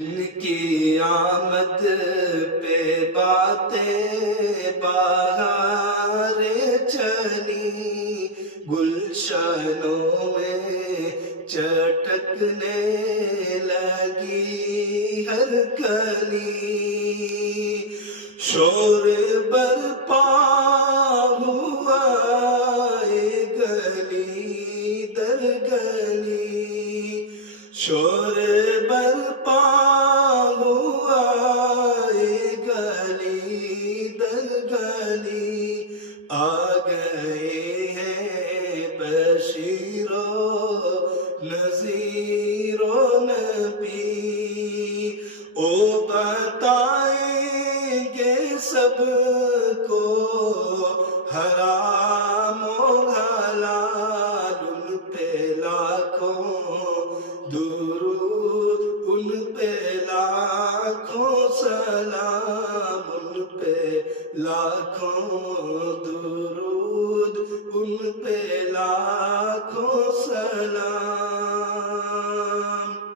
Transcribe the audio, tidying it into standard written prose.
ان کی آمد پہ باتیں بہار چلی، گلشنوں میں چٹکنے لگی ہر کلی، شور برپا ہوا گلی در گلی، شور برپا ہوا گلی در گلی، آ گئے ہیں بشیر و نذیر و نبی، او بتائیں گے سب کو حرام و حلال، ان پہ لاکھوں درود، ان پہ لاکھوں سلام، ان پہ لاکھوں درود، ان پہ لاکھوں سلام۔